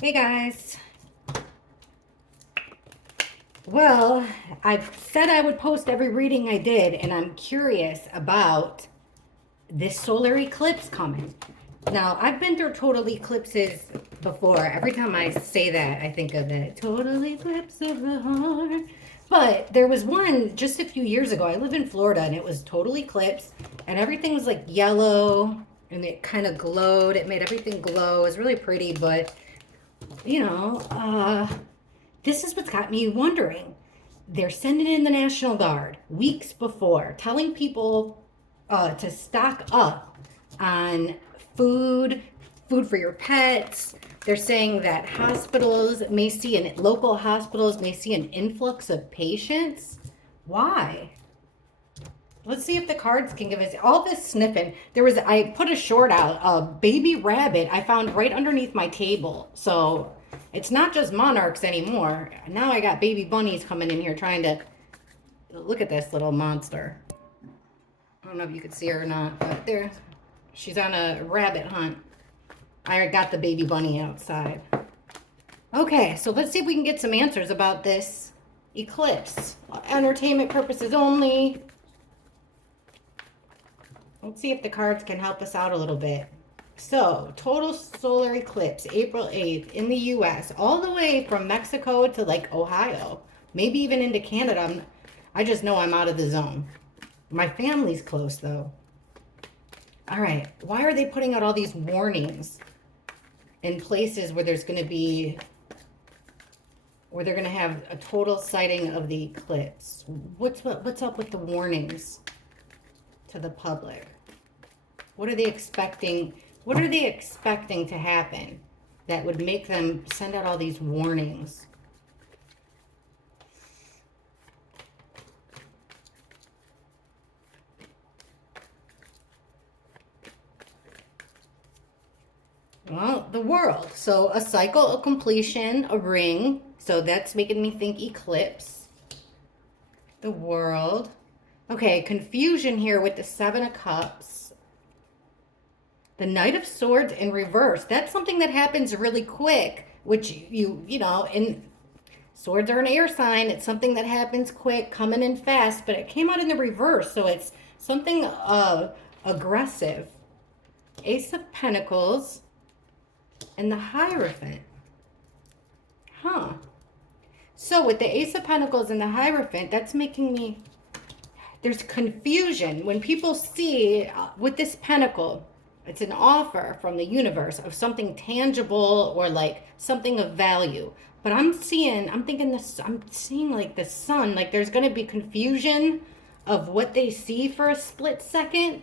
Hey guys. Well, I said I would post every reading I did, and I'm curious about this solar eclipse coming. Now, I've been through total eclipses before. Every time I say that, I think of the total eclipse of the heart. But there was one just a few years ago. I live in Florida, and it was total eclipse, and everything was like yellow, and it kind of glowed. It made everything glow. It was really pretty, but you know, this is what's got me wondering. They're sending in the National Guard weeks before, telling people to stock up on food, food for your pets. They're saying that local hospitals may see an influx of patients. Why? Let's see if the cards can give us all this sniffing. I put a short out, a baby rabbit I found right underneath my table. So it's not just monarchs anymore. Now I got baby bunnies coming in here trying to look at this little monster. I don't know if you could see her or not, but there, she's on a rabbit hunt. I got the baby bunny outside. Okay, so let's see if we can get some answers about this eclipse. Entertainment purposes only. Let's see if the cards can help us out a little bit. So, total solar eclipse, April 8th in the US, all the way from Mexico to like Ohio, maybe even into Canada. I just know I'm out of the zone. My family's close though. All right, why are they putting out all these warnings in places where where they're going to have a total sighting of the eclipse? What's up with the warnings to the public? What are they expecting? What are they expecting to happen that would make them send out all these warnings? Well, the world. So a cycle, a completion, a ring. So that's making me think eclipse. The world. Okay, confusion here with the Seven of Cups. The Knight of Swords in reverse. That's something that happens really quick, which in swords are an air sign. It's something that happens quick, coming in fast, but it came out in the reverse, so it's something aggressive. Ace of Pentacles and the Hierophant. Huh. So with the Ace of Pentacles and the Hierophant, that's making me, there's confusion. When people see with this pentacle, it's an offer from the universe of something tangible or like something of value. But I'm seeing like the sun, like there's going to be confusion of what they see for a split second.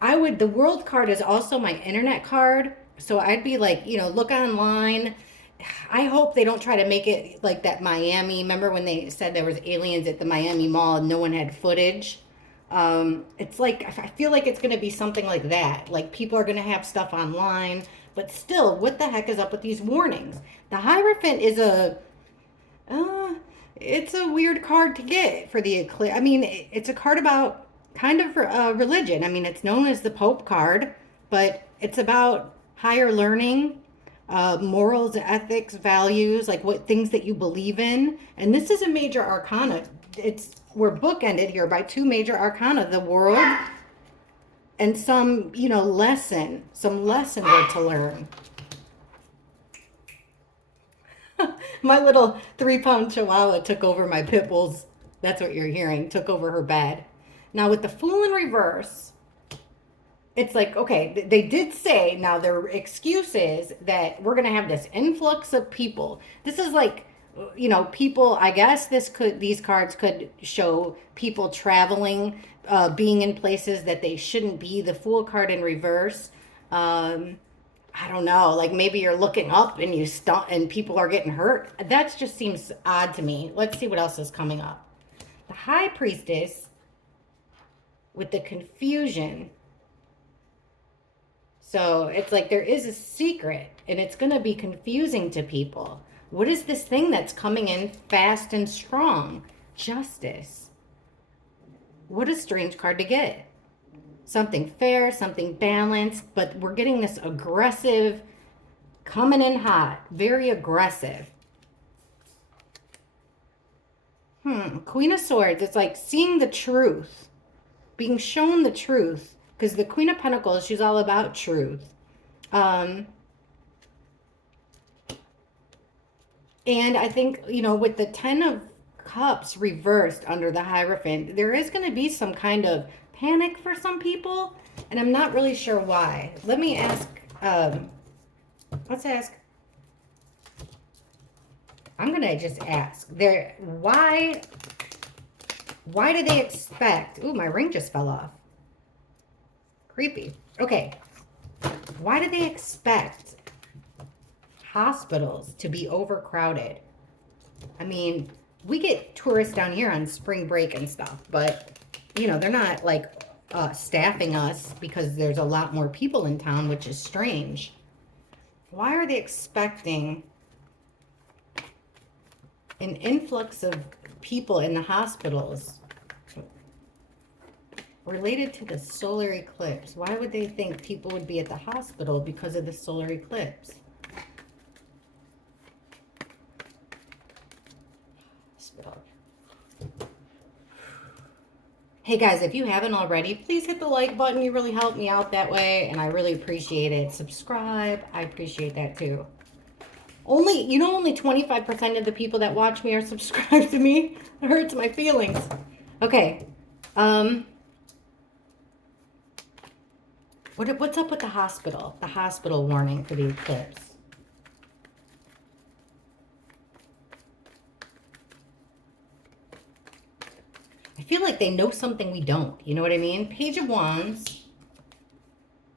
The world card is also my internet card. So I'd be like, look online. I hope they don't try to make it like that Miami. Remember when they said there was aliens at the Miami Mall and no one had footage? It's like, I feel like it's going to be something like that. Like people are going to have stuff online, but still, what the heck is up with these warnings? The Hierophant is it's a weird card to get for the eclipse. I mean, it's a card about kind of religion. I mean, it's known as the Pope card, but it's about higher learning, morals, ethics, values, like what things that you believe in. And this is a major arcana. We're bookended here by two major arcana, the world and some lesson we're to learn. My little 3-pound chihuahua took over my pit bull's, that's what you're hearing, took over her bed. Now with the Fool in reverse, it's like, okay, they did say, now their excuse is that we're going to have this influx of people. This is like, people, I guess these cards could show people traveling, being in places that they shouldn't be. The Fool card in reverse. I don't know, like maybe you're looking up and and people are getting hurt. That just seems odd to me. Let's see what else is coming up. The High Priestess with the confusion. So it's like there is a secret and it's going to be confusing to people. What is this thing that's coming in fast and strong? Justice. What a strange card to get. Something fair, something balanced, but we're getting this aggressive coming in hot, very aggressive. Queen of Swords, it's like seeing the truth, being shown the truth, because the Queen of Pentacles, she's all about truth. And I think, you know, with the 10 of Cups reversed under the Hierophant, there is going to be some kind of panic for some people, and I'm not really sure why. Let me ask, let's ask, I'm going to just ask, why do they expect, ooh, my ring just fell off. Creepy. Okay. Why do they expect hospitals to be overcrowded? I mean, we get tourists down here on spring break and stuff, but, you know, they're not like staffing us because there's a lot more people in town, which is strange. Why are they expecting an influx of people in the hospitals related to the solar eclipse? Why would they think people would be at the hospital because of the solar eclipse? Hey guys, if you haven't already, please hit the like button. You really help me out that way, and I really appreciate it. Subscribe, I appreciate that too. Only 25% of the people that watch me are subscribed to me. It hurts my feelings. Okay. What's up with the hospital? The hospital warning for the eclipse. I feel like they know something we don't. You know what I mean? Page of Wands.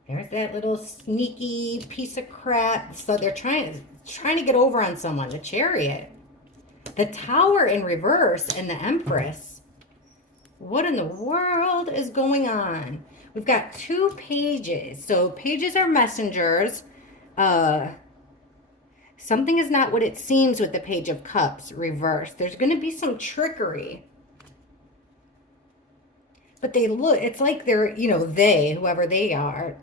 There's that little sneaky piece of crap. So they're trying to get over on someone. The Chariot. The Tower in reverse and the Empress. What in the world is going on? We've got 2 pages. So pages are messengers. Something is not what it seems with the Page of Cups reversed. There's going to be some trickery. But they look, it's like they're, you know, whoever they are,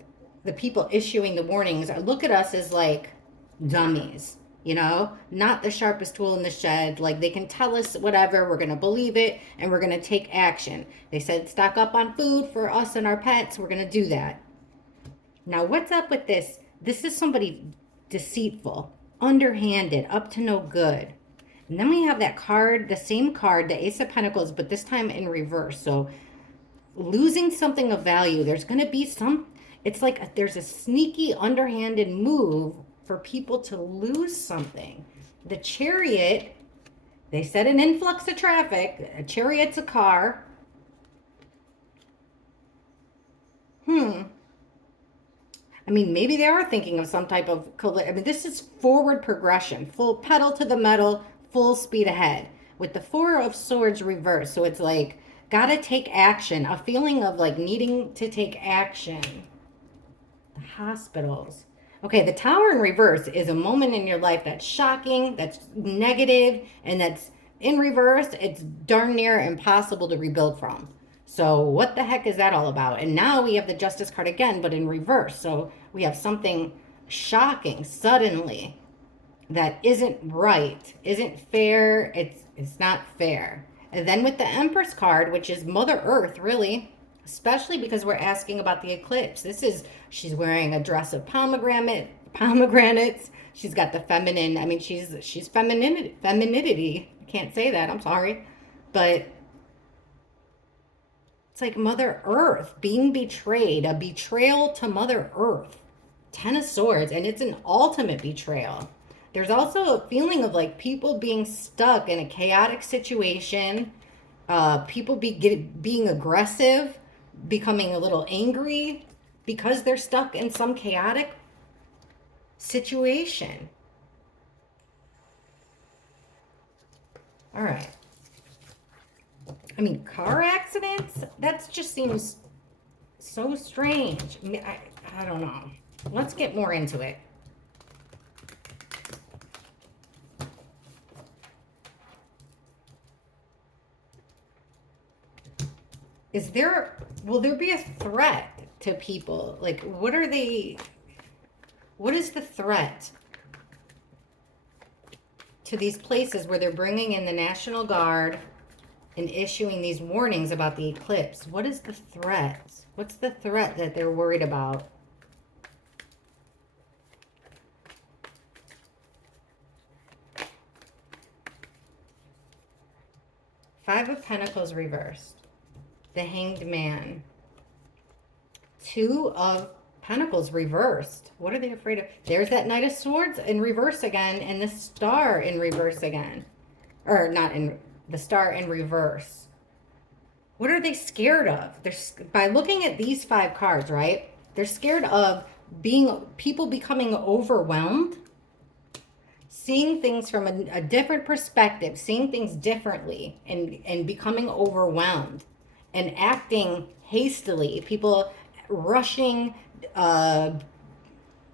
the people issuing the warnings, look at us as like dummies, you know, not the sharpest tool in the shed. Like they can tell us whatever, we're going to believe it, and we're going to take action. They said stock up on food for us and our pets. We're going to do that. Now, what's up with this? This is somebody deceitful, underhanded, up to no good. And then we have that card, the same card, the Ace of Pentacles, but this time in reverse. So losing something of value. There's going to be it's like there's a sneaky underhanded move for people to lose something. The Chariot, they said an influx of traffic. A Chariot's a car. I mean, maybe they are thinking of some type of, I mean, this is forward progression, full pedal to the metal, full speed ahead with the 4 of Swords reversed. So it's like, gotta take action, a feeling of like needing to take action. The hospitals. Okay, the Tower in reverse is a moment in your life that's shocking, that's negative, and that's in reverse. It's darn near impossible to rebuild from. So what the heck is that all about? And now we have the Justice card again, but in reverse. So we have something shocking suddenly that isn't right, isn't fair. It's not fair. And then with the Empress card, which is Mother Earth, really, especially because we're asking about the eclipse. She's wearing a dress of pomegranates. She's got the feminine, I mean, she's femininity. I can't say that, I'm sorry. But it's like Mother Earth being betrayed, a betrayal to Mother Earth. 10 of Swords, and it's an ultimate betrayal. There's also a feeling of like people being stuck in a chaotic situation, people being aggressive, becoming a little angry because they're stuck in some chaotic situation. All right. I mean, car accidents, that just seems so strange. I mean, I don't know. Let's get more into it. Will there be a threat to people? Like, what is the threat? to these places where they're bringing in the National Guard and issuing these warnings about the eclipse. What is the threat? What's the threat that they're worried about? Five of Pentacles reversed. The Hanged Man. Two of Pentacles reversed. What are they afraid of? There's that Knight of Swords in reverse again, and the Star in reverse again. Or not in the Star in reverse. What are they scared of? By looking at these five cards, right? They're scared of people becoming overwhelmed, seeing things from a different perspective, seeing things differently, and becoming overwhelmed and acting hastily. People rushing,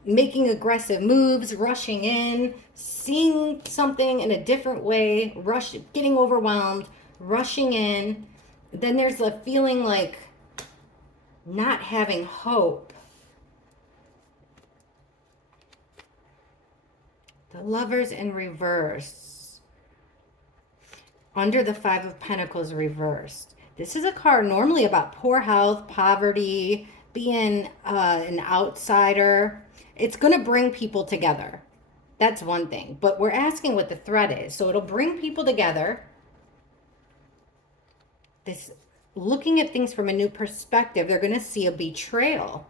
making aggressive moves, rushing in, seeing something in a different way, getting overwhelmed, rushing in. Then there's a feeling like not having hope. The Lovers in reverse. Under the Five of Pentacles reversed. This is a card normally about poor health, poverty, being an outsider. It's going to bring people together. That's one thing. But we're asking what the threat is. So it'll bring people together. This looking at things from a new perspective, they're going to see a betrayal.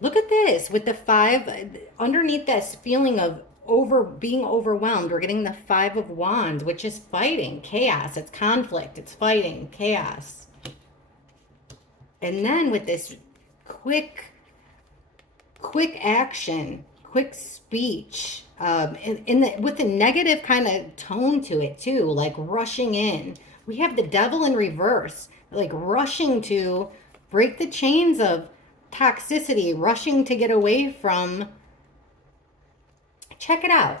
Look at this with the five underneath this feeling of being overwhelmed. We're getting the Five of Wands, which is fighting, chaos. It's conflict. It's fighting, chaos. And then with this quick action, quick speech, with a negative kind of tone to it too, like rushing in. We have the Devil in reverse, like rushing to break the chains of toxicity, rushing to get away from. Check it out.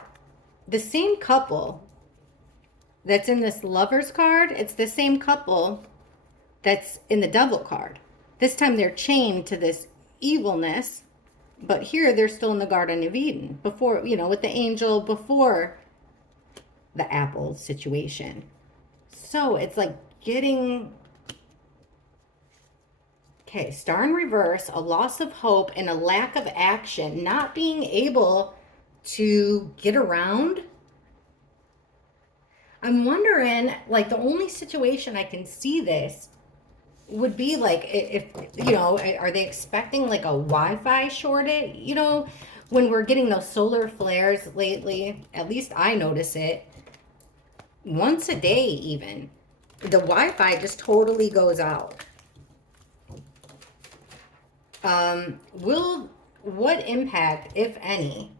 The same couple that's in this Lovers card, it's the same couple that's in the Devil card. This time they're chained to this evilness, but here they're still in the Garden of Eden before, with the angel before the apple situation. So it's like getting, okay, Star in reverse, a loss of hope and a lack of action, not being able to get around. I'm wondering, like, the only situation I can see this would be like if are they expecting like a Wi-Fi shortage? When we're getting those solar flares lately, at least I notice it once a day. Even the Wi-Fi just totally goes out. What impact, if any,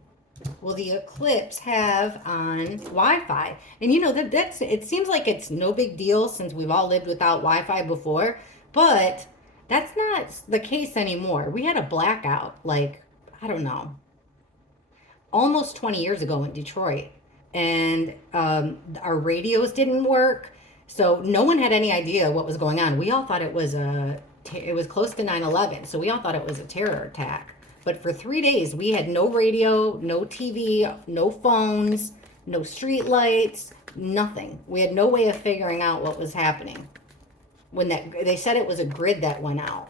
will the eclipse have on Wi-Fi? And it seems like it's no big deal since we've all lived without Wi-Fi before, but that's not the case anymore. We had a blackout, like, I don't know, almost 20 years ago in Detroit, and our radios didn't work, so no one had any idea what was going on. We all thought it was close to 9/11, so we all thought it was a terror attack. But for 3 days, we had no radio, no TV, no phones, no street lights, nothing. We had no way of figuring out what was happening. When they said it was a grid that went out.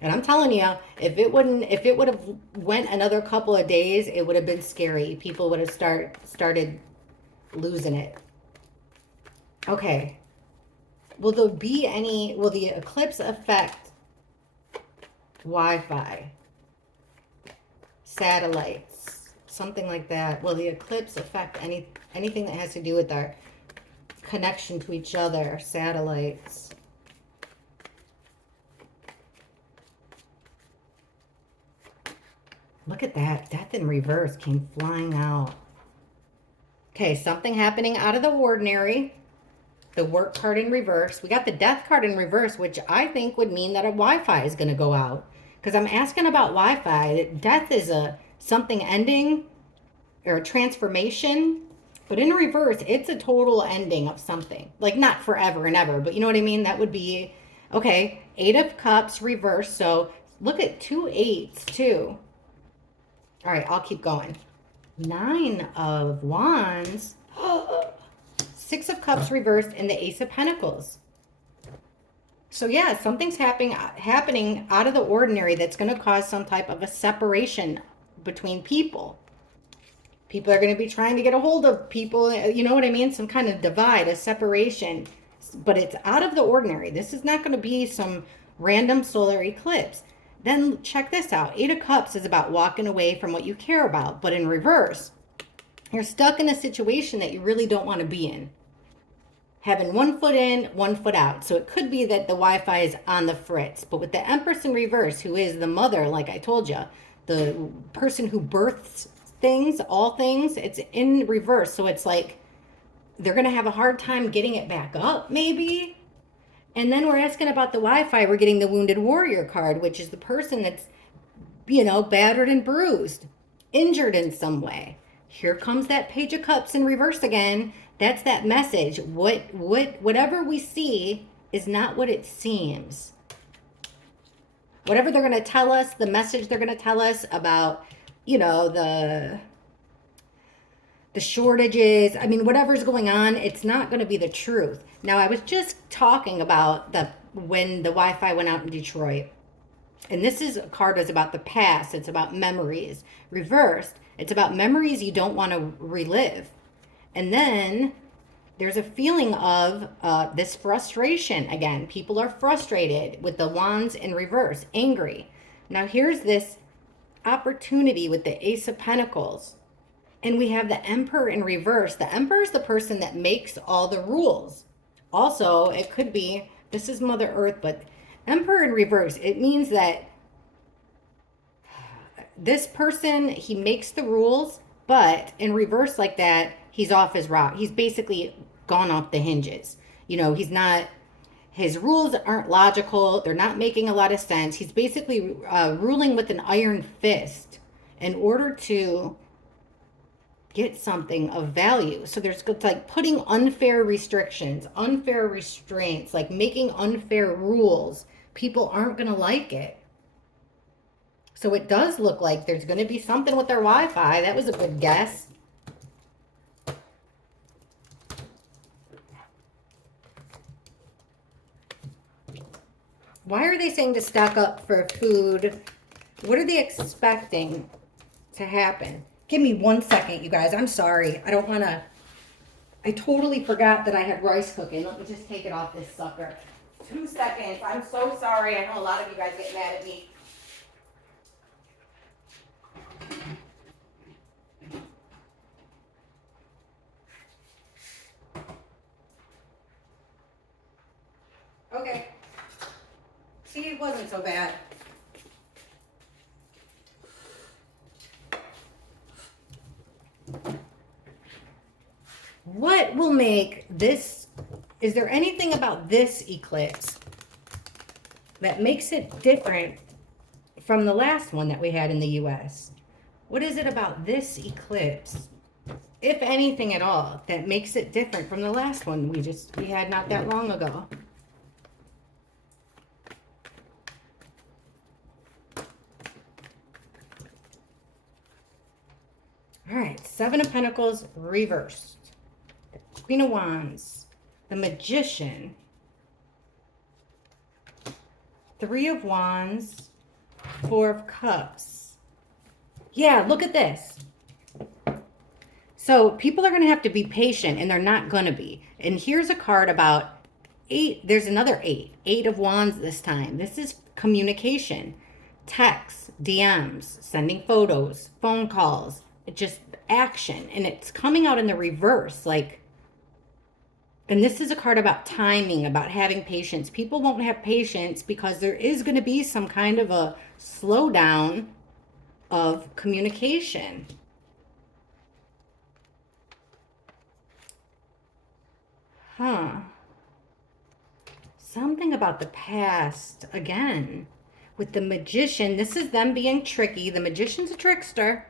And I'm telling you, if it would have went another couple of days, it would have been scary. People would have started losing it. Okay. Will the eclipse affect Wi-Fi? Satellites, something like that. Will the eclipse affect anything that has to do with our connection to each other? Satellites. Look at that. Death in reverse came flying out. Okay, something happening out of the ordinary. The Work card in reverse. We got the Death card in reverse, which I think would mean that a Wi-Fi is going to go out. Because I'm asking about Wi-Fi. Death is something ending or a transformation. But in reverse, it's a total ending of something. Like, not forever and ever, but you know what I mean? That would be, okay, 8 of Cups reverse. So look at 2 8s too. All right, I'll keep going. Nine of Wands. Six of Cups reversed and the Ace of Pentacles. So yeah, something's happening out of the ordinary that's going to cause some type of a separation between people. People are going to be trying to get a hold of people, you know what I mean? Some kind of divide, a separation. But it's out of the ordinary. This is not going to be some random solar eclipse. Then check this out. Eight of Cups is about walking away from what you care about. But in reverse, you're stuck in a situation that you really don't want to be in. Having one foot in, one foot out. So it could be that the Wi-Fi is on the fritz. But with the Empress in reverse, who is the mother, like I told you, the person who births things, all things, it's in reverse. So it's like they're going to have a hard time getting it back up, maybe. And then we're asking about the Wi-Fi. We're getting the Wounded Warrior card, which is the person that's, you know, battered and bruised, injured in some way. Here comes that Page of Cups in reverse again. That's that message. Whatever we see is not what it seems. Whatever they're going to tell us, the message they're going to tell us about, you know, the shortages, I mean, whatever's going on, it's not going to be the truth. Now, I was just talking about when the Wi-Fi went out in Detroit. And this is a card that's about the past. It's about memories. Reversed, it's about memories you don't want to relive. And then there's a feeling of this frustration again. People are frustrated with the Wands in reverse, angry. Now here's this opportunity with the Ace of Pentacles. And we have the Emperor in reverse. The Emperor is the person that makes all the rules. Also, it could be, this is Mother Earth, but Emperor in reverse, it means that this person, he makes the rules, but in reverse like that, he's off his rock. He's basically gone off the hinges. You know, he's not, his rules aren't logical. They're not making a lot of sense. He's basically ruling with an iron fist in order to get something of value. So there's like putting unfair restrictions, unfair restraints, like making unfair rules. People aren't going to like it. So it does look like there's going to be something with their Wi-Fi. That was a good guess. Why are they saying to stock up for food? What are they expecting to happen? Give me 1 second, you guys. I'm sorry. I don't want to... I totally forgot that I had rice cooking. Let me just take it off this sucker. 2 seconds. I'm so sorry. I know a lot of you guys get mad at me. Okay. See, it wasn't so bad. What will make this, is there anything about this eclipse that makes it different from the last one that we had in the US? What is it about this eclipse, if anything at all, that makes it different from the last one we had not that long ago? All right, Seven of Pentacles reversed. Queen of Wands, the Magician, Three of Wands, Four of Cups. Yeah, look at this. So people are going to have to be patient, and they're not going to be. And here's a card about eight. There's another eight. Eight of Wands this time. This is communication, texts, DMs, sending photos, phone calls, just action. And it's coming out in the reverse, like, and this is a card about timing, about having patience. People won't have patience because there is going to be some kind of a slowdown of communication. Huh. Something about the past again. With the Magician, this is them being tricky. The Magician's a trickster,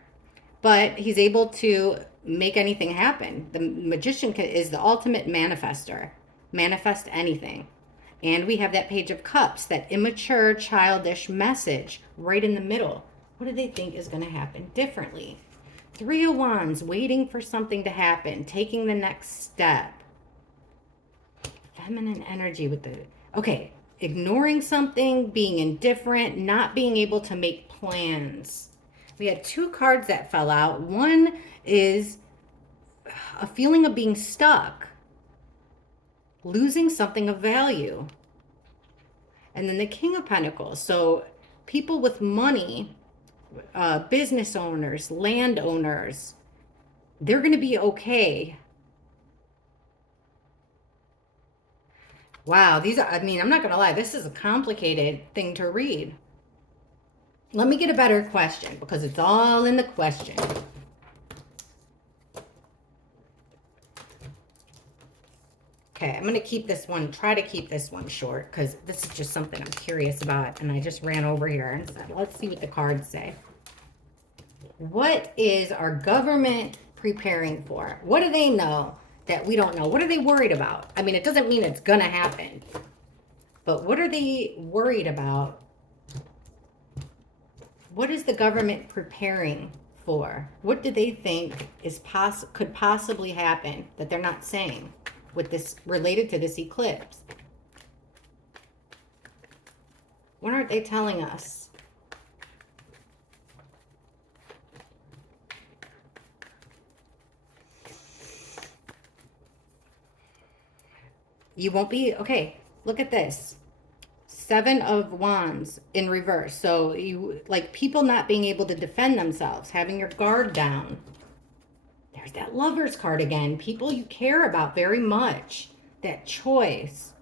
but he's able to make anything happen. The Magician is the ultimate manifester. Manifest anything. And we have that Page of Cups, that immature, childish message right in the middle. What do they think is going to happen differently? Three of Wands, waiting for something to happen, taking the next step. Feminine energy with the, okay, ignoring something, being indifferent, not being able to make plans. We had two cards that fell out. One is a feeling of being stuck, losing something of value. And then the King of Pentacles. So people with money, business owners, landowners, they're going to be okay. Wow, these are, I mean, I'm not going to lie, this is a complicated thing to read. Let me get a better question because it's all in the question. Okay, I'm going to keep this one, try to keep this one short because this is just something I'm curious about. And I just ran over here and said, let's see what the cards say. What is our government preparing for? What do they know that we don't know? What are they worried about? I mean, it doesn't mean it's going to happen. But what are they worried about? What is the government preparing for? What do they think is could possibly happen that they're not saying with this related to this eclipse? What aren't they telling us? You won't be, okay, look at this. Seven of Wands in reverse. So you, like people not being able to defend themselves, having your guard down. There's that Lover's card again. People you care about very much. That choice.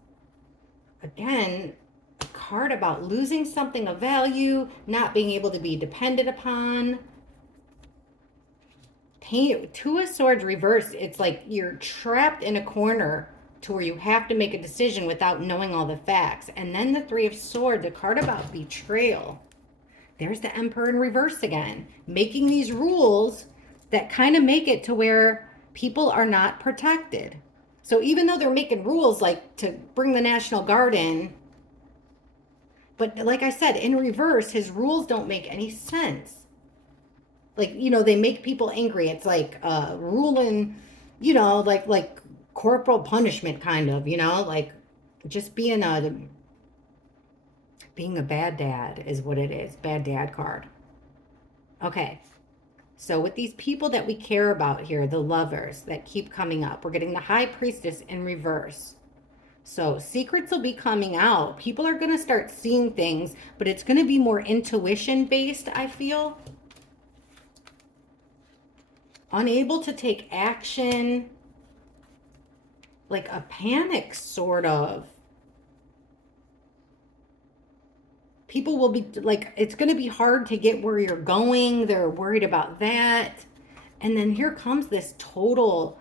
Again, a card about losing something of value, not being able to be depended upon. Two of Swords reverse. It's like you're trapped in a corner to where you have to make a decision without knowing all the facts. And then the Three of Swords, a card about betrayal. There's the Emperor in reverse again. Making these rules that kind of make it to where people are not protected. So even though they're making rules like to bring the National Guard in, but like I said, in reverse, his rules don't make any sense. Like, you know, they make people angry. It's like ruling, you know, like corporal punishment kind of, you know, like just being a bad dad is what it is. Bad dad card. Okay. So with these people that we care about here, the lovers that keep coming up, we're getting the High Priestess in reverse. So secrets will be coming out. People are going to start seeing things, but it's going to be more intuition based, I feel. Unable to take action. Like a panic, sort of. People will be like, it's going to be hard to get where you're going. They're worried about that. And then here comes this total,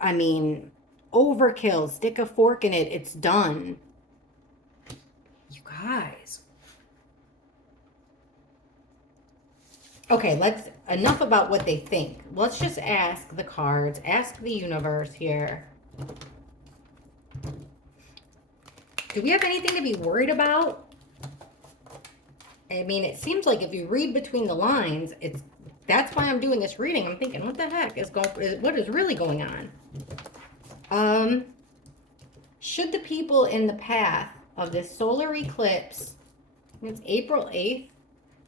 I mean, overkill. Stick a fork in it. It's done. You guys. Okay, enough about what they think. Let's just ask the cards. Ask the universe here. Do we have anything to be worried about? I mean, it seems like if you read between the lines, that's why I'm doing this reading. I'm thinking, what the heck what is really going on? Should the people in the path of this solar eclipse, it's April 8th,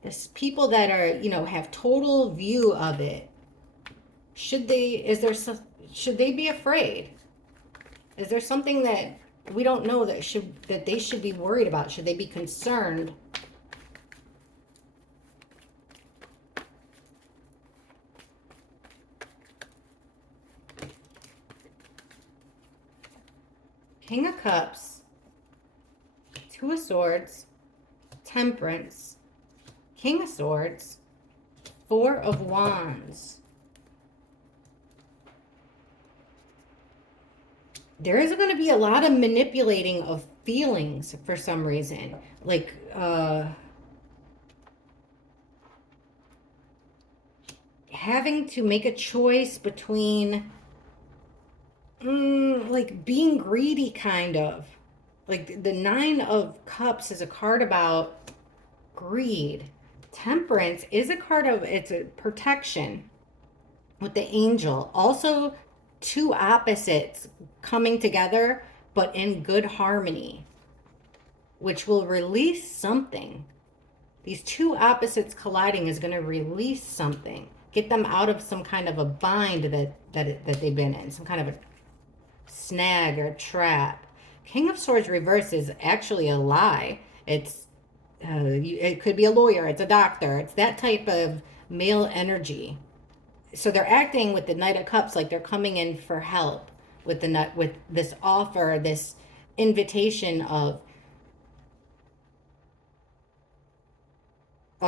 this people that are, you know, have total view of it, should they be afraid? Is there something that we don't know that they should be worried about? Should they be concerned? King of Cups, Two of Swords, Temperance, King of Swords, Four of Wands. There is going to be a lot of manipulating of feelings for some reason. Like, having to make a choice between, like, being greedy, kind of. Like, the Nine of Cups is a card about greed. Temperance is a card of, it's a protection with the angel. Also, two opposites coming together, but in good harmony, which will release something. These two opposites colliding is going to release something, get them out of some kind of a bind that they've been in, some kind of a snag or trap. King of Swords reverse is actually a lie. It could be a lawyer, it's a doctor, it's that type of male energy. So they're acting with the Knight of Cups like they're coming in for help with with this offer, this invitation of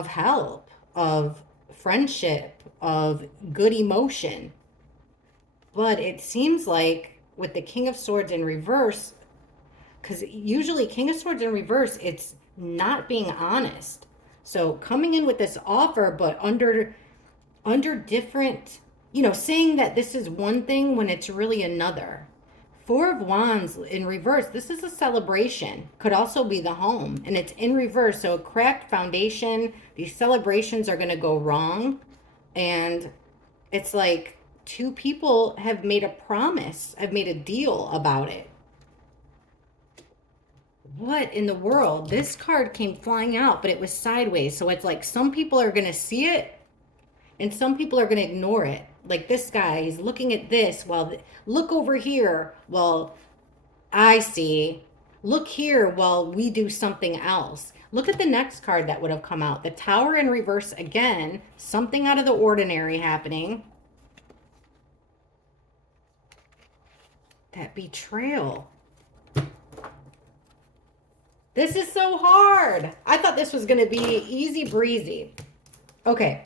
help, of friendship, of good emotion. But it seems like with the King of Swords in reverse, because usually King of Swords in reverse, it's not being honest. So coming in with this offer, but under different, saying that this is one thing when it's really another. Four of Wands in reverse, this is a celebration. Could also be the home, and it's in reverse. So a cracked foundation, these celebrations are going to go wrong. And it's like two people have made a promise, have made a deal about it. What in the world? This card came flying out, but it was sideways. So it's like some people are going to see it and some people are going to ignore it. Like this guy, he's looking at this while, look over here while I see. Look here while we do something else. Look at the next card that would have come out. The Tower in reverse again. Something out of the ordinary happening. That betrayal. This is so hard. I thought this was going to be easy breezy. Okay.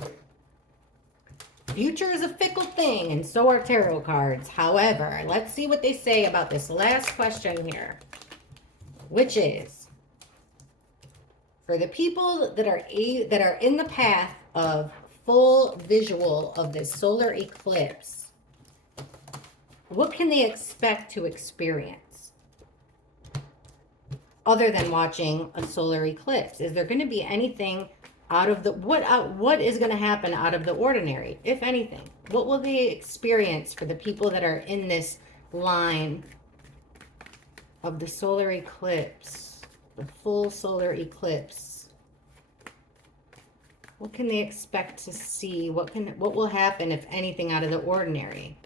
Future is a fickle thing, and so are tarot cards. However, let's see what they say about this last question here, which is for the people that are in the path of full visual of this solar eclipse. What can they expect to experience other than watching a solar eclipse? Is there going to be anything out of the, what is going to happen out of the ordinary, if anything? What will they experience for the people that are in this line of the solar eclipse, the full solar eclipse? What can they expect to see? What will happen, if anything, out of the ordinary?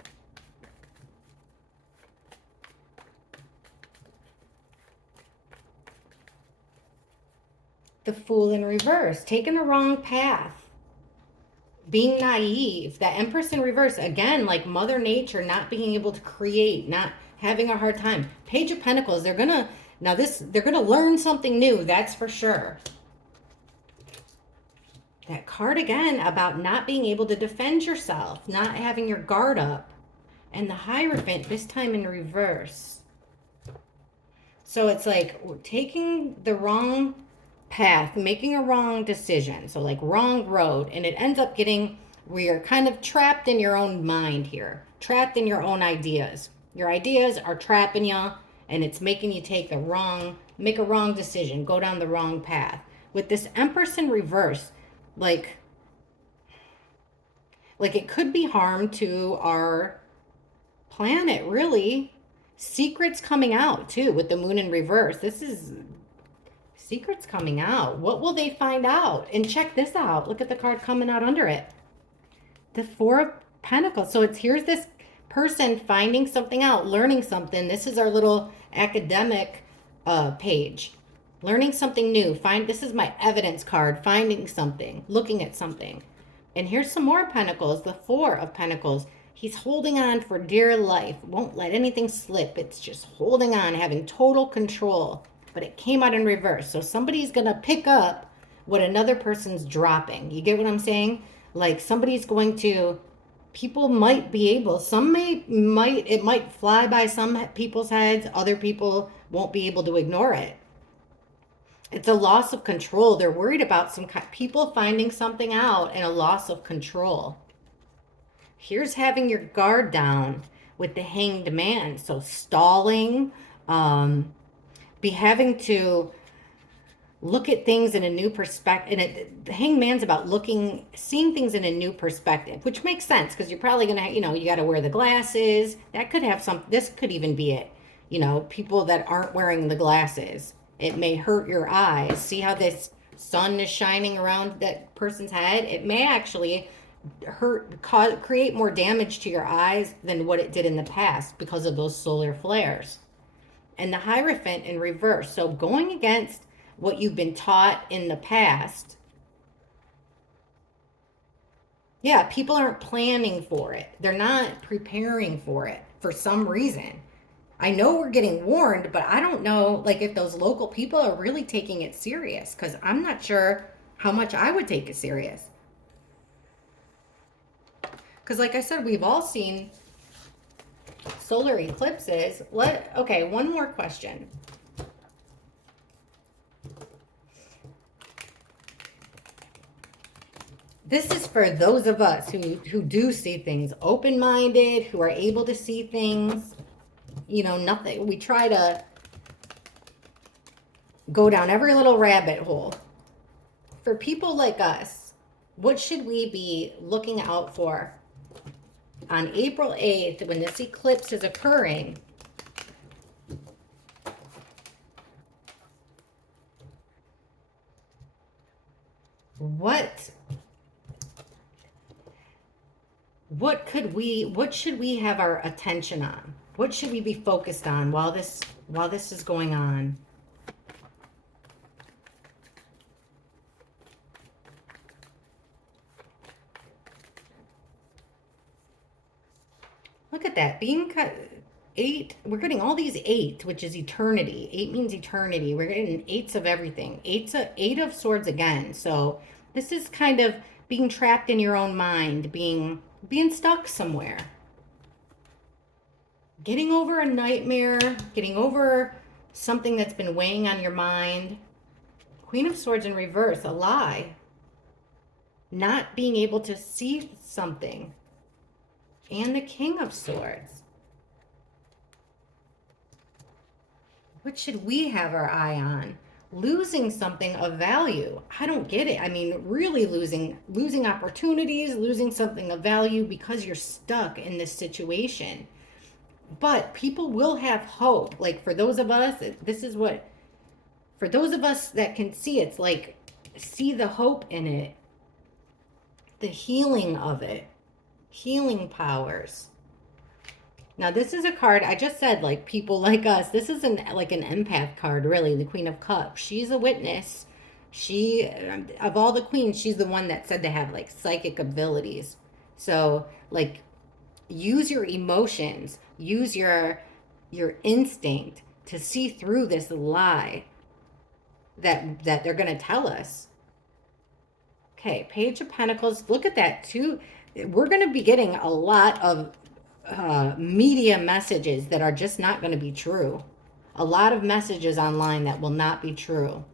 The Fool in reverse, taking the wrong path, being naive. That Empress in reverse, again, like Mother Nature, not being able to create, not having a hard time. Page of Pentacles, they're gonna learn something new, that's for sure. That card again about not being able to defend yourself, not having your guard up. And the Hierophant, this time in reverse. So it's like taking the wrong path, making a wrong decision, so like wrong road, and it ends up getting where you're kind of trapped in your own mind here, trapped in your own ideas. Your ideas are trapping you, and it's making you make a wrong decision, go down the wrong path. With this Empress in reverse, like it could be harm to our planet, really. Secrets coming out too with the Moon in reverse. This is secrets coming out. What will they find out? And check this out. Look at the card coming out under it. The Four of Pentacles. So here's this person finding something out, learning something. This is our little academic page. Learning something new. This is my evidence card. Finding something. Looking at something. And here's some more Pentacles. The Four of Pentacles. He's holding on for dear life. Won't let anything slip. It's just holding on, having total control. But it came out in reverse. So somebody's going to pick up what another person's dropping. You get what I'm saying? Like somebody's going to, people might be able, it might fly by some people's heads. Other people won't be able to ignore it. It's a loss of control. They're worried about people finding something out and a loss of control. Here's having your guard down with the Hanged Man. So stalling, be having to look at things in a new perspective. And the hangman's about seeing things in a new perspective, which makes sense because you're probably going to, you got to wear the glasses. That could have this could even be it. People that aren't wearing the glasses, it may hurt your eyes. See how this sun is shining around that person's head? It may actually create more damage to your eyes than what it did in the past because of those solar flares. And the Hierophant in reverse. So going against what you've been taught in the past. Yeah, people aren't planning for it. They're not preparing for it for some reason. I know we're getting warned, but I don't know like if those local people are really taking it serious because I'm not sure how much I would take it serious. Because like I said, we've all seen solar eclipses. Okay, one more question. This is for those of us who do see things, open-minded, who are able to see things, nothing. We try to go down every little rabbit hole. For people like us, what should we be looking out for on April 8th when this eclipse is occurring? What should we have our attention on? What should we be focused on while this is going on? Look at that. Being 8, we're getting all these 8, which is eternity. 8 means eternity. We're getting 8s of everything. 8 of swords again. So this is kind of being trapped in your own mind, being stuck somewhere. Getting over a nightmare, getting over something that's been weighing on your mind. Queen of Swords in reverse, a lie. Not being able to see something. And the King of Swords. What should we have our eye on? Losing something of value. I don't get it. I mean, really losing opportunities, losing something of value because you're stuck in this situation. But people will have hope. Like for those of us, for those of us that can see, it's like, see the hope in it. The healing of it. Healing powers. Now this is a card, I just said like people like us, this isn't like an empath card really, the Queen of Cups. She's a witness. Of all the queens, she's the one that said to have like psychic abilities. So like use your emotions, use your instinct to see through this lie that they're going to tell us. Okay, Page of Pentacles, look at that too. We're going to be getting a lot of media messages that are just not going to be true. A lot of messages online that will not be true.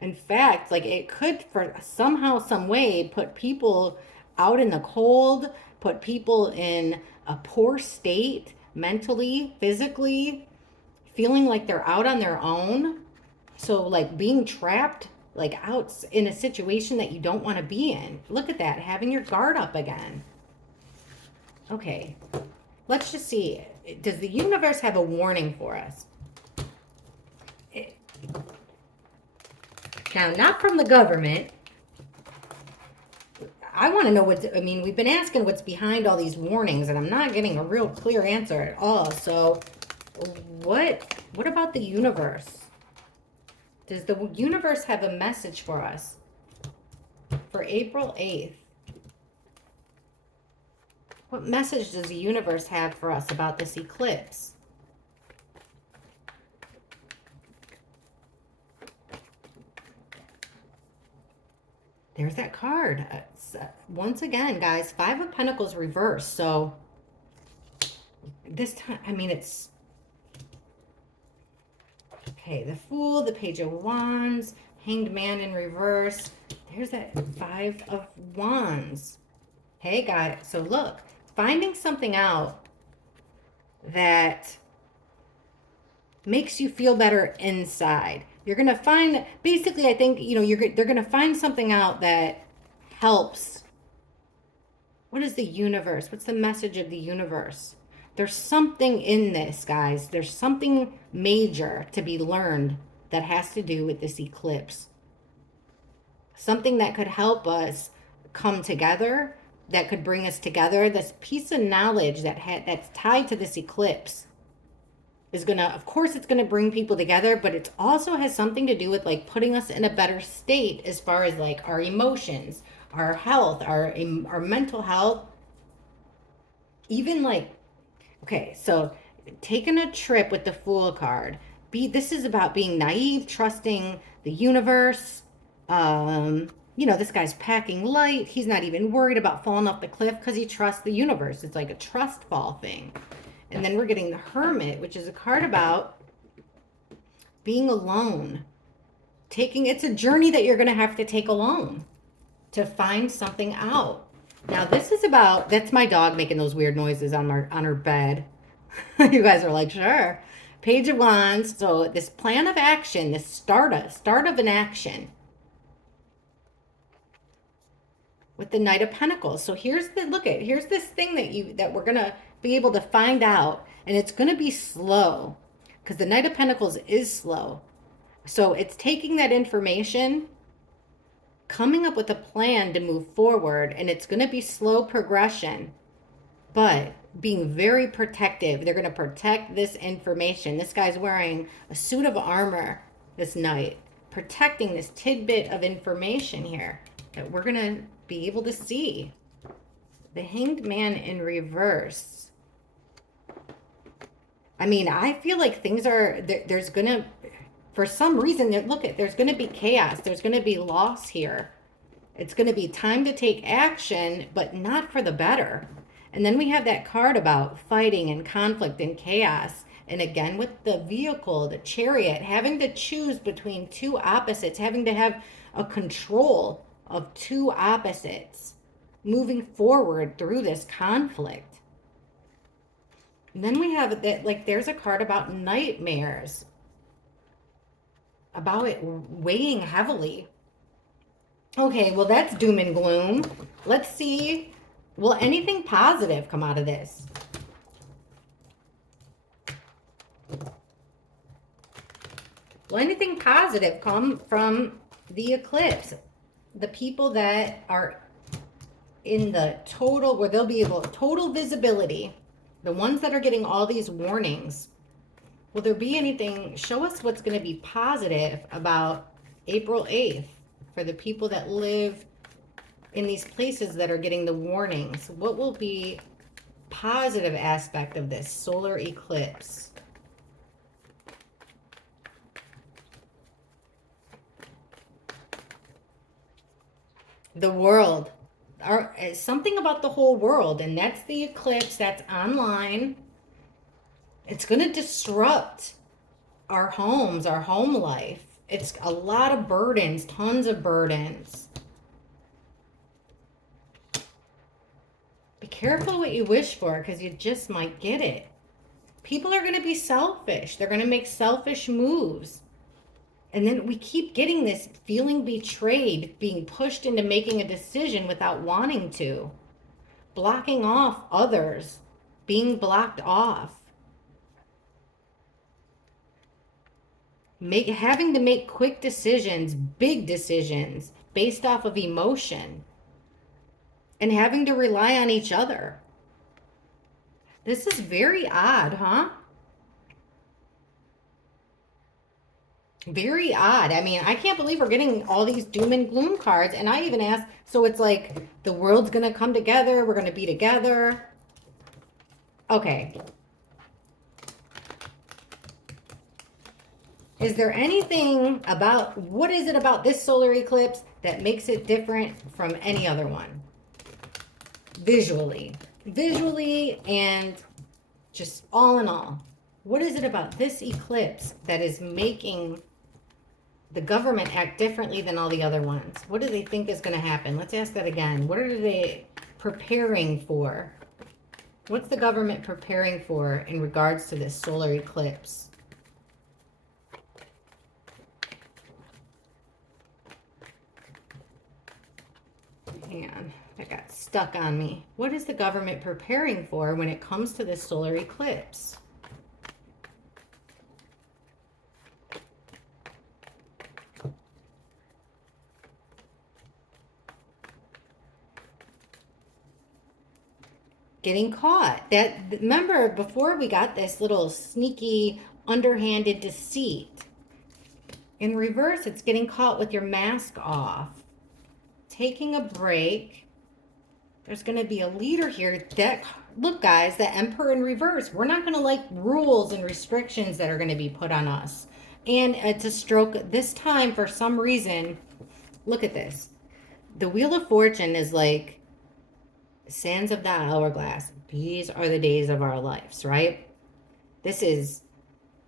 In fact, like it could for somehow, some way put people out in the cold, put people in a poor state mentally, physically, feeling like they're out on their own. So like being trapped like out in a situation that you don't want to be in. Look at that, having your guard up again. Okay, let's just see. Does the universe have a warning for us? Now, not from the government. I want to know we've been asking what's behind all these warnings, and I'm not getting a real clear answer at all. So, what about the universe? Does the universe have a message for us for April 8th? What message does the universe have for us about this eclipse? There's that card. Once again, guys, 5 of Pentacles reversed. So this time, I mean, it's... Okay, the Fool, the Page of Wands, Hanged Man in reverse. There's that 5 of Wands. Hey, guys, so look. Finding something out that makes you feel better inside. You're going to find, basically, I think, you know, they're going to find something out that helps. What is the universe? What's the message of the universe? There's something in this, guys. There's something major to be learned that has to do with this eclipse. Something that could help us come together, that could bring us together. This piece of knowledge that's tied to this eclipse is gonna, of course, it's gonna bring people together, but it also has something to do with like putting us in a better state as far as like our emotions, our health, our mental health, even like, okay, so taking a trip with the Fool card. This is about being naive, trusting the universe. You know, this guy's packing light. He's not even worried about falling off the cliff because he trusts the universe. It's like a trust fall thing. And then we're getting the Hermit, which is a card about being alone. It's a journey that you're going to have to take alone to find something out. Now, this is about, that's my dog making those weird noises on her bed. You guys are like, sure. Page of Wands. So this plan of action, this start of an action. With the Knight of Pentacles. So here's this thing that we're gonna be able to find out, and it's gonna be slow because the Knight of Pentacles is slow. So it's taking that information, coming up with a plan to move forward, and it's gonna be slow progression, but being very protective. They're gonna protect this information. This guy's wearing a suit of armor, this knight, protecting this tidbit of information here that we're gonna be able to see. The Hanged Man in reverse. I mean, I feel like things are, there's gonna, for some reason, there's gonna be chaos. There's gonna be loss here. It's gonna be time to take action, but not for the better. And then we have that card about fighting and conflict and chaos. And again, with the vehicle, the Chariot, having to choose between two opposites, having to have a control of two opposites, moving forward through this conflict. And then we have that, like, there's a card about nightmares, about it weighing heavily. Okay, well, that's doom and gloom. Let's see, will anything positive come out of this? Will anything positive come from the eclipse? The people that are in the total, where they'll be able, total visibility, the ones that are getting all these warnings, will there be anything, show us what's going to be positive about April 8th for the people that live in these places that are getting the warnings. What will be positive aspect of this solar eclipse? The world, something about the whole world, and that's the eclipse. That's online. It's going to disrupt our homes, our home life. It's a lot of burdens, tons of burdens. Be careful what you wish for, because you just might get it. People are going to be selfish. They're going to make selfish moves. And then we keep getting this feeling betrayed, being pushed into making a decision without wanting to. Blocking off others, being blocked off. Having to make quick decisions, big decisions, based off of emotion. And having to rely on each other. This is very odd, huh? Very odd. I mean, I can't believe we're getting all these doom and gloom cards. And I even asked, so it's like the world's going to come together. We're going to be together. Okay. Is there anything about, what is it about this solar eclipse that makes it different from any other one? Visually and just all in all. What is it about this eclipse that is making the government act differently than all the other ones? What do they think is going to happen? Let's ask that again. What are they preparing for? What's the government preparing for in regards to this solar eclipse? stuck on me. What is the government preparing for when it comes to this solar eclipse? Getting caught. That, remember, before we got this little sneaky, underhanded deceit. In reverse, it's getting caught with your mask off. Taking a break. There's going to be a leader here. That, look, guys, the Emperor in reverse. We're not going to like rules and restrictions that are going to be put on us. And it's a stroke this time for some reason. Look at this. The Wheel of Fortune is like sands of the hourglass. These are the days of our lives, right? This is,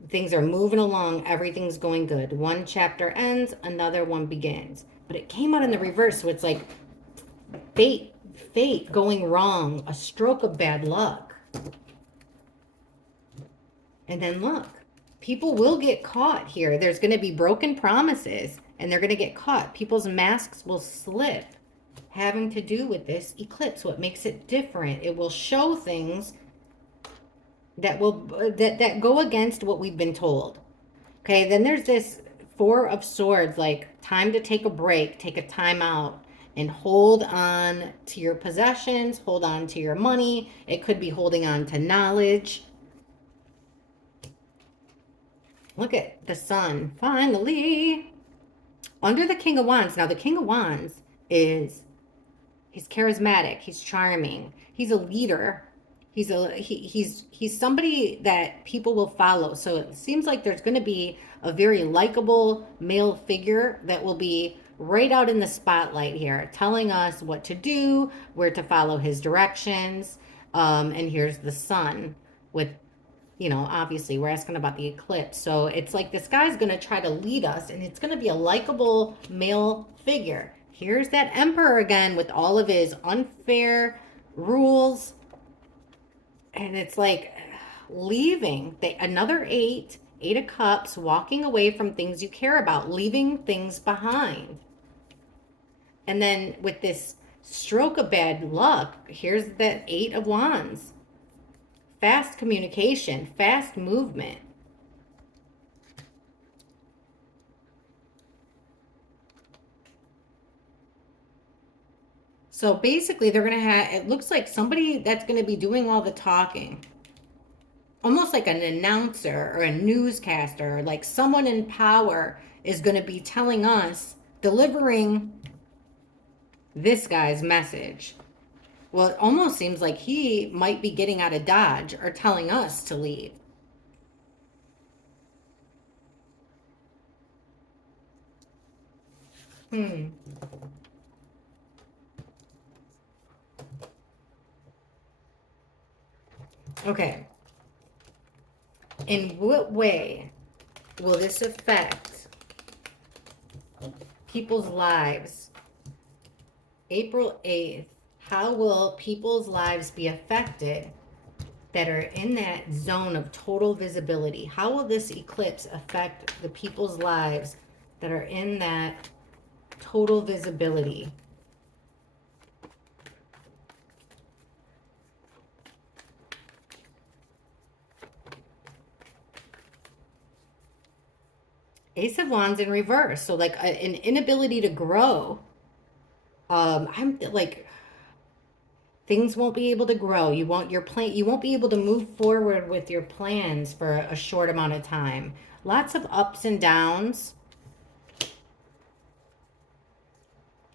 things are moving along. Everything's going good. One chapter ends, another one begins. But it came out in the reverse, so it's like fate going wrong, a stroke of bad luck. And then look, people will get caught here. There's going to be broken promises, and they're going to get caught. People's masks will slip, having to do with this eclipse. What makes it different? It will show things that that go against what we've been told. Okay, then there's this Four of Swords, like time to take a break, take a time out, and hold on to your possessions, hold on to your money. It could be holding on to knowledge. Look at the Sun, finally. Under the King of Wands. Now, the King of Wands is, he's charismatic, he's charming, he's a leader. He's somebody that people will follow. So it seems like there's going to be a very likable male figure that will be right out in the spotlight here, telling us what to do, where to follow his directions. And here's the Sun with, you know, obviously we're asking about the eclipse. So it's like this guy's going to try to lead us, and it's going to be a likable male figure. Here's that Emperor again with all of his unfair rules. And it's like leaving. Another eight of cups, walking away from things you care about, leaving things behind. And then with this stroke of bad luck, here's the Eight of Wands. Fast communication, fast movement. So basically they're going to have, it looks like somebody that's going to be doing all the talking. Almost like an announcer or a newscaster, like someone in power is going to be telling us, delivering this guy's message. Well, it almost seems like he might be getting out of Dodge or telling us to leave. Okay. In what way will this affect people's lives? April 8th. How will people's lives be affected that are in that zone of total visibility? How will this eclipse affect the people's lives that are in that total visibility? Ace of Wands in reverse. So like an inability to grow. I'm like, things won't be able to grow. You won't be able to move forward with your plans for a short amount of time. Lots of ups and downs.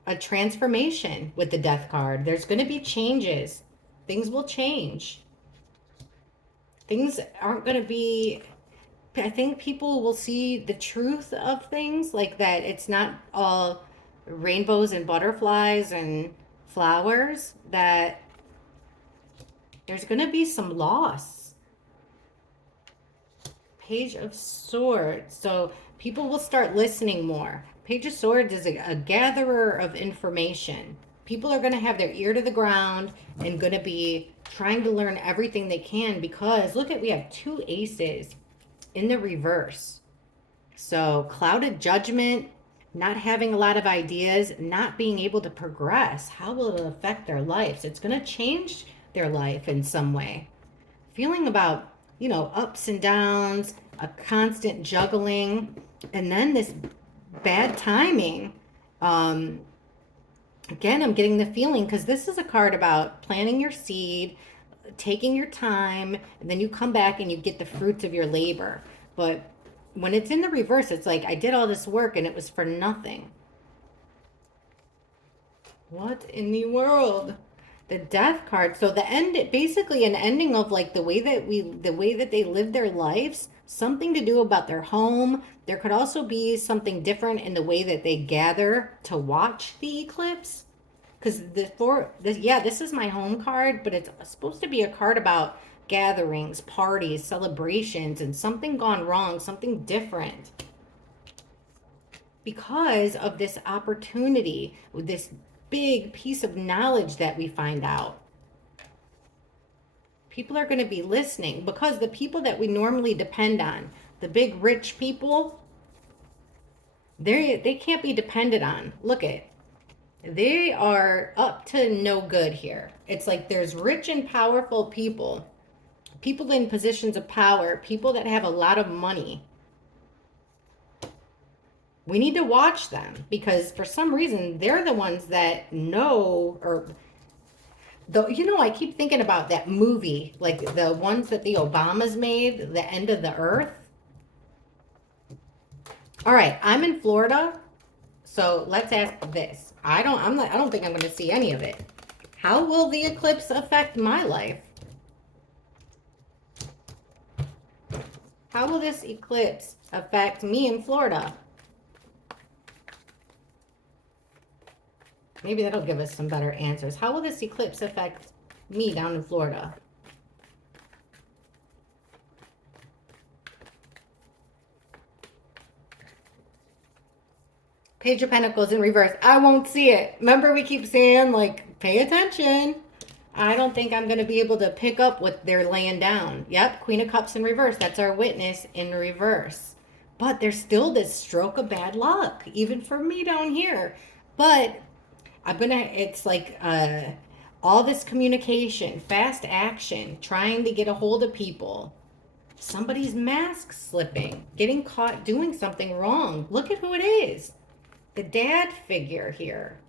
A transformation with the Death card. There's going to be changes. Things will change. Things aren't going to be, I think people will see the truth of things, like that it's not all rainbows and butterflies and flowers, that there's going to be some loss. Page of Swords. So people will start listening more. Page of Swords is a gatherer of information. People are going to have their ear to the ground and going to be trying to learn everything they can, because look at, we have two aces in the reverse. So clouded judgment, not having a lot of ideas, not being able to progress. How will it affect their lives? It's going to change their life in some way. Feeling about, ups and downs, a constant juggling, and then this bad timing. Again, I'm getting the feeling, because this is a card about planting your seed, taking your time, and then you come back and you get the fruits of your labor. But when it's in the reverse, it's like I did all this work and it was for nothing. What in the world? The death card. So the end, basically an ending of like the way that they live their lives, something to do about their home. There could also be something different in the way that they gather to watch the eclipse. Because this is my home card, but it's supposed to be a card about gatherings, parties, celebrations, and something gone wrong, something different. Because of this opportunity, this big piece of knowledge that we find out. People are going to be listening, because the people that we normally depend on, the big rich people, they can't be depended on. Look at, they are up to no good here. It's like there's rich and powerful people in positions of power, people that have a lot of money. We need to watch them, because for some reason they're the ones that know, or I keep thinking about that movie, like the ones that the Obamas made, The End of the Earth. All right, I'm in Florida, so let's ask this. I don't think I'm going to see any of it. How will the eclipse affect my life? How will this eclipse affect me in Florida? Maybe that'll give us some better answers. How will this eclipse affect me down in Florida? Page of Pentacles in reverse. I won't see it. Remember, we keep saying, like, pay attention. I don't think I'm going to be able to pick up what they're laying down. Yep, Queen of Cups in reverse. That's our witness in reverse. But there's still this stroke of bad luck, even for me down here. But it's like all this communication, fast action, trying to get a hold of people. Somebody's mask slipping, getting caught doing something wrong. Look at who it is. The dad figure here,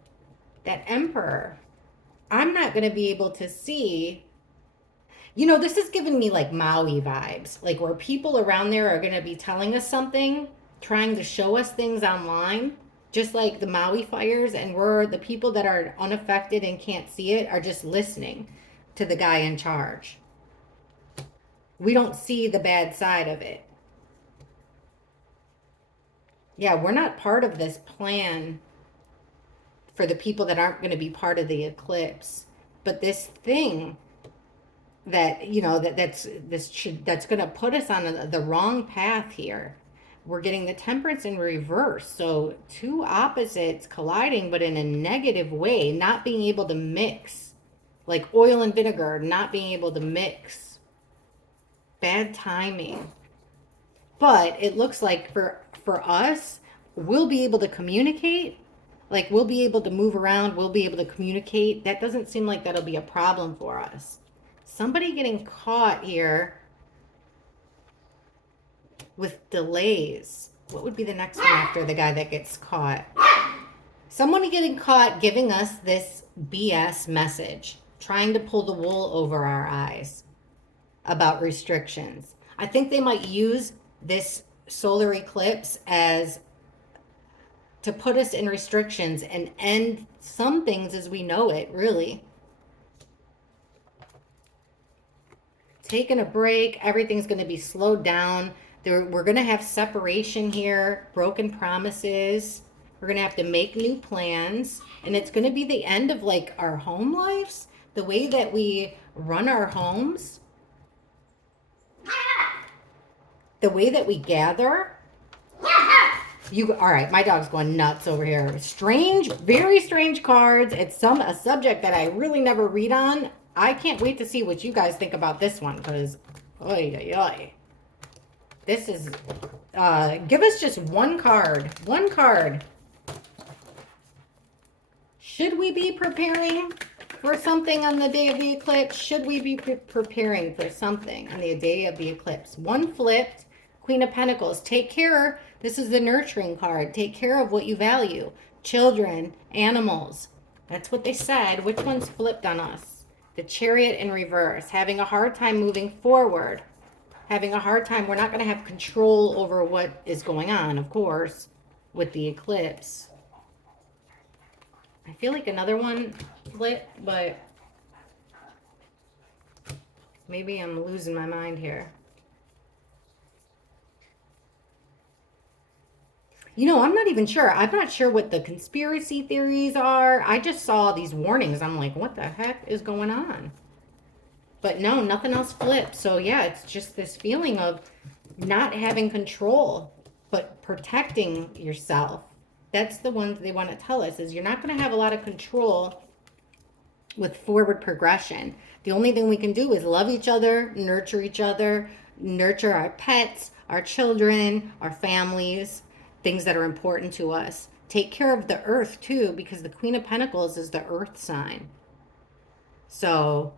that emperor. I'm not going to be able to see. This is giving me like Maui vibes, like where people around there are going to be telling us something, trying to show us things online, just like the Maui fires, and we're the people that are unaffected and can't see it are just listening to the guy in charge. We don't see the bad side of it. Yeah, we're not part of this plan for the people that aren't going to be part of the eclipse. But this thing that, that's going to put us on the wrong path here. We're getting the Temperance in reverse. So two opposites colliding, but in a negative way, not being able to mix. Like oil and vinegar, not being able to mix. Bad timing. But it looks like for us, we'll be able to communicate. Like we'll be able to move around. We'll be able to communicate. That doesn't seem like that'll be a problem for us. Somebody getting caught here with delays. What would be the next one after the guy that gets caught? Someone getting caught giving us this BS message, trying to pull the wool over our eyes about restrictions. I think they might use this solar eclipse as to put us in restrictions and end some things as we know it, really. Taking a break, everything's going to be slowed down. We're going to have separation here, broken promises. We're going to have to make new plans. And it's going to be the end of like our home lives, the way that we run our homes, the way that we gather. All right, my dog's going nuts over here. Strange, very strange cards. It's a subject that I really never read on. I can't wait to see what you guys think about this one, because, oy, oy, oy. This is, give us just one card. One card. Should we be preparing for something on the day of the eclipse? Should we be preparing for something on the day of the eclipse? One flipped, Queen of Pentacles. Take care. This is the nurturing card. Take care of what you value. Children, animals. That's what they said. Which one's flipped on us? The Chariot in reverse. Having a hard time moving forward. Having a hard time. We're not going to have control over what is going on, of course, with the eclipse. I feel like another one flipped, but maybe I'm losing my mind here. You know, I'm not even sure. I'm not sure what the conspiracy theories are. I just saw these warnings. I'm like, what the heck is going on? But no, nothing else flipped. So yeah, it's just this feeling of not having control, but protecting yourself. That's the ones they want to tell us, is you're not going to have a lot of control with forward progression. The only thing we can do is love each other, nurture our pets, our children, our families, things that are important to us. Take care of the earth too, because the Queen of Pentacles is the earth sign. So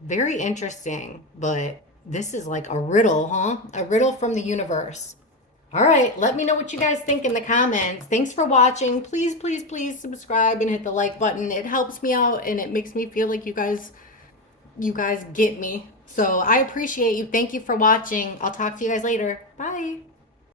very interesting, but this is like a riddle, huh? A riddle from the universe. All right, let me know what you guys think in the comments. Thanks for watching. Please, please, please subscribe and hit the like button. It helps me out and it makes me feel like you guys get me. So I appreciate you. Thank you for watching. I'll talk to you guys later. Bye.